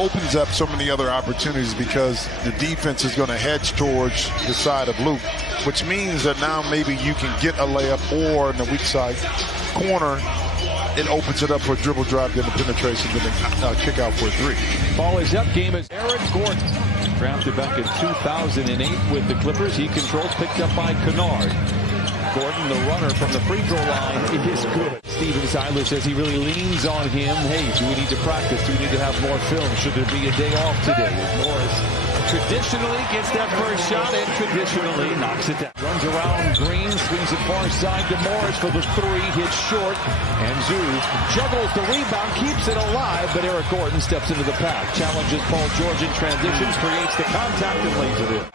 opens up so many other opportunities because the defense is going to hedge towards the side of Luke, which means that now maybe you can get a layup, or in the weak side corner, it opens it up for a dribble drive, then a penetration, then a kick out for a three. Ball is up. Game is Eric Gordon. Drafted back in 2008 with the Clippers. He controls, picked up by Kennard. Gordon, the runner from the free throw line, is good. Steven Siler says he really leans on him. Hey, do we need to practice? Do we need to have more film? Should there be a day off today? Morris traditionally gets that first shot and traditionally knocks it down. Runs around Green, swings it far side to Morris for the three, hits short, and Zoo juggles the rebound, keeps it alive, but Eric Gordon steps into the path, challenges Paul George in transition, creates the contact, and lays it in.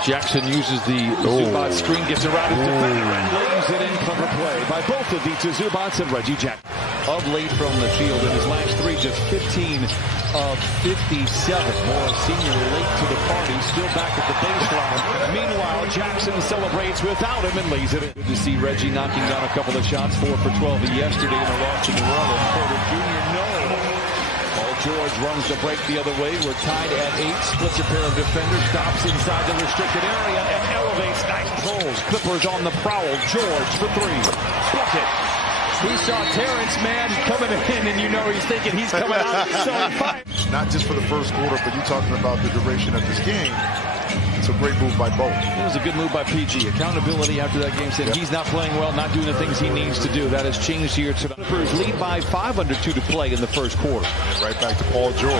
Jackson uses the Zubac screen, gets around his defender, and lays it in. Clever play by both of Vita Zubac and Reggie Jackson. Of late from the field in his last three, just 15 of 57. Morris Sr. late to the party, still back at the baseline. Meanwhile, Jackson celebrates without him and lays it in. Good to see Reggie knocking down a couple of shots, 4 for 12 yesterday in a loss to New Orleans. Porter Jr. no. Paul George runs the break the other way. We're tied at 8. Splits a pair of defenders, stops inside the restricted area, and elevates. Nice pulls. Clippers on the prowl. George for 3. Bucket. He saw Terrence Mann coming in, and you know he's thinking he's coming out. So he fired. Not just for the first quarter, but you're talking about the duration of this game. It's a great move by both. It was a good move by PG. Accountability after that game, said he's not playing well, not doing the things he needs to do. That has changed here tonight. Clippers lead by 5 under 2 to play in the first quarter. Right back to Paul George.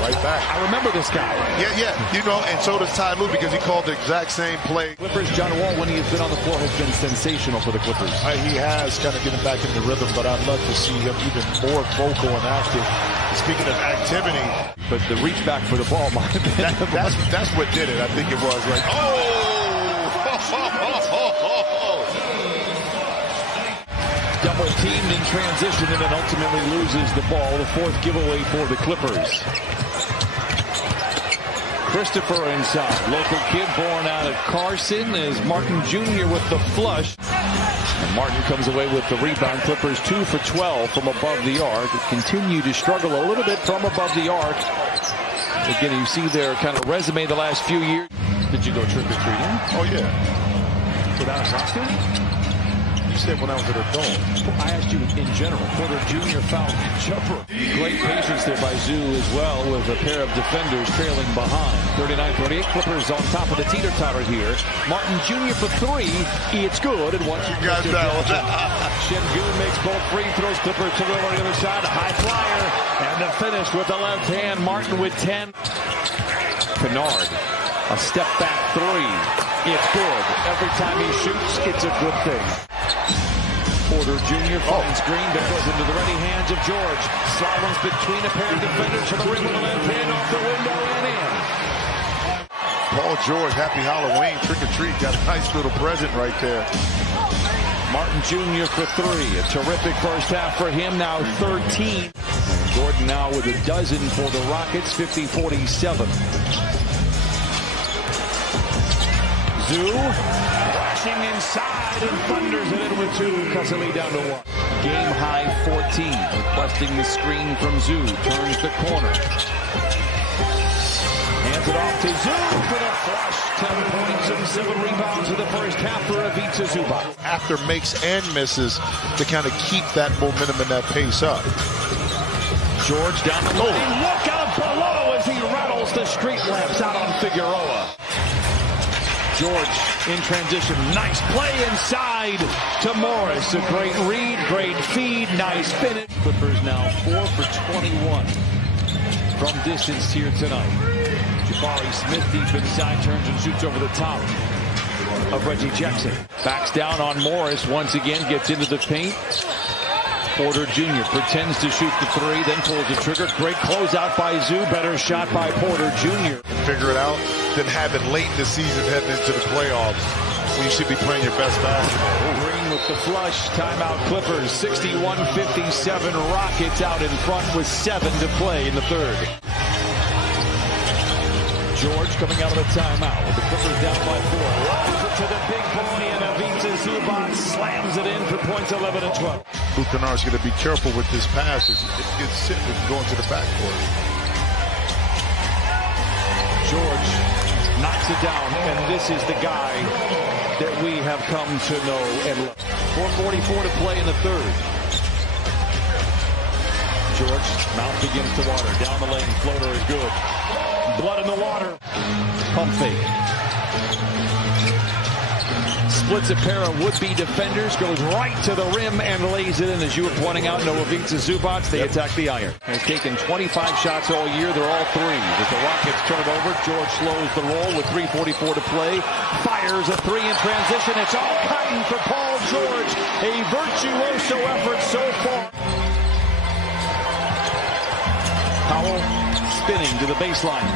Right back. I remember this guy. Yeah. You know, and so does Ty Lue because he called the exact same play. Clippers, John Wall, when he has been on the floor, has been sensational for the Clippers. He has kind of getting back in the rhythm, but I'd love to see him even more vocal and active. Speaking of activity. But the reach back for the ball might have been. That's what did it. I think it was like, Double teamed in transition and then ultimately loses the ball. The 4th giveaway for the Clippers. Christopher inside. Local kid born out of Carson is Martin Jr. with the flush. And Martin comes away with the rebound. Clippers 2 for 12 from above the arc. Continue to struggle a little bit from above the arc. Again, you see their kind of resume the last few years. Did you go trick-or-treating? Oh, yeah. Without a costume? You said when I was an adult. I asked you in general. Porter Jr. fouled jumper. Great patience there by Zoo as well with a pair of defenders trailing behind. 39-38. Clippers on top of the teeter-totter here. Martin Jr. for 3. It's good. And once you got that. Şengün makes both free throws. Clippers to go on the other side. A high flyer. And the finish with the left hand. Martin with 10. Kennard. A step back 3. It's good. Every time he shoots, it's a good thing. Porter Jr. finds Green, but goes into the ready hands of George. Slaloms between a pair of defenders to the rim with a left hand off the window and in. Paul George, happy Halloween, trick or treat. Got a nice little present right there. Martin Jr. for 3. A terrific first half for him. Now 13. And Gordon now with a dozen for the Rockets. 50-47. Zoo flashing inside and thunders it in with 2. Cassily down to 1. Game high 14. Requesting the screen from Zoo. Turns the corner. Hands it off to Zoo for the flush. 10 points and 7 rebounds in the first half for Vita Zubac. After makes and misses to kind of keep that momentum and that pace up. George down the lane. Look out below as he rattles the street lamps out on Figueroa. George in transition. Nice play inside to Morris. A great read, great feed, nice finish. Clippers now 4 for 21 from distance here tonight. Jabari Smith deep inside, turns and shoots over the top of Reggie Jackson. Backs down on Morris once again, gets into the paint. Porter Jr. pretends to shoot the 3, then pulls the trigger. Great closeout by Zoo. Better shot by Porter Jr. Figure it out, then have it late in the season heading into the playoffs when you should be playing your best basketball. Green with the flush. Timeout Clippers. 61-57. Rockets out in front with 7 to play in the third. George coming out of the timeout with the Clippers down by 4. Lobs it to the big boy, and Vita Zubac slams it in for points 11 and 12. Luke Kennard's going to be careful with this pass. If it gets sit, we can go into the backcourt. George knocks it down, and this is the guy that we have come to know and love. 4:44 to play in the third. George, mouth begins to water. Down the lane, floater is good. Blood in the water. Pump fake. Splits a pair of would-be defenders, goes right to the rim and lays it in. As you were pointing out, Novica Zubac, they attack the iron. Has taken 25 shots all year. They're all threes. As the Rockets turn it over, George slows the roll with 3:44 to play. Fires a three in transition. It's all cotton for Paul George. A virtuoso effort so far. Powell spinning to the baseline.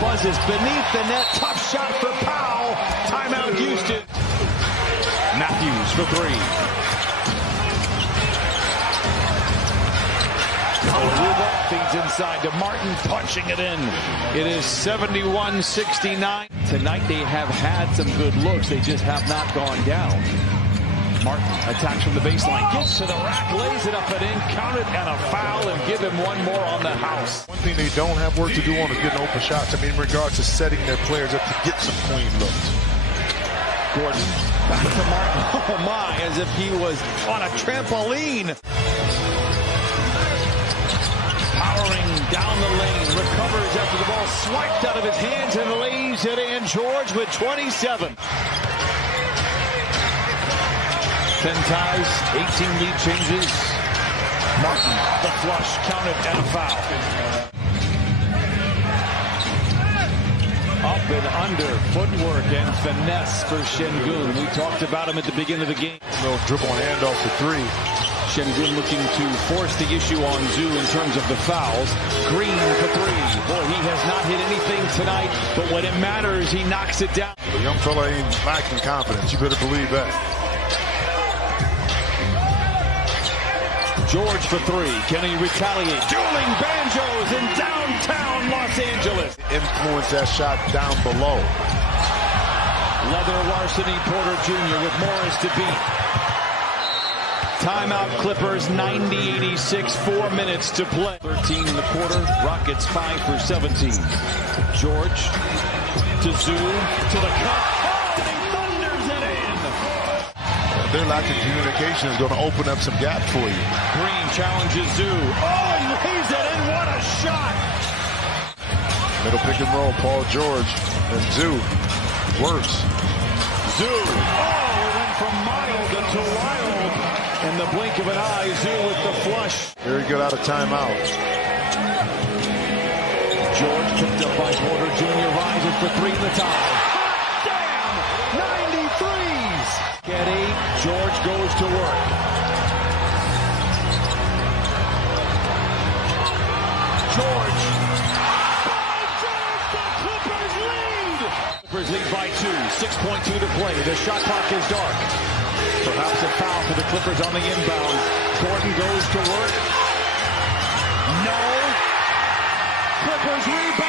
Buzzes beneath the net. Tough shot for Powell. Timeout Houston. Matthews for three. Feeds inside to Martin, punching it in. It is 71-69. Tonight they have had some good looks. They just have not gone down. Martin attacks from the baseline, gets to the rack, lays it up and in, count it, and a foul, and give him one more on the house. One thing they don't have work to do on is getting open shots. I mean, in regards to setting their players up to get some clean looks. Gordon back to Martin. Oh my, as if he was on a trampoline. Powering down the lane, recovers after the ball swiped out of his hands and lays it in. George with 27. 10 ties, 18 lead changes. Martin, the flush, counted, and a foul. Up and under, footwork and finesse for Şengün. We talked about him at the beginning of the game. No dribble handoff for three. Şengün looking to force the issue on Zoo in terms of the fouls. Green for three. Boy, he has not hit anything tonight, but when it matters, he knocks it down. The young fella ain't lacking confidence. You better believe that. George for three. Can he retaliate? Dueling banjos in downtown Los Angeles. Influence that shot down below. Leather Larceny Porter Jr. with Morris to beat. Timeout Clippers, 90-86, 4 minutes to play. 13 in the quarter, Rockets 5 for 17. George to Zoo, to the cup. Oh, and he thunders it in. Their lack of communication is going to open up some gaps for you. Green challenges Zoo. Oh, he lays it in, what a shot. Middle pick and roll, Paul George and Zoo works. Zoo, oh, it went from mild to wild. In the blink of an eye, Zoo with the flush. Very good out of timeout. George picked up by Porter Jr. rises for three in the tie. Hot damn! 93s! Get 8. George goes to work. George. The Clippers lead! Clippers lead by 2. 6.2 to play. The shot clock is dark. Perhaps a foul for the Clippers on the inbound. Gordon goes to work. No. Clippers rebound.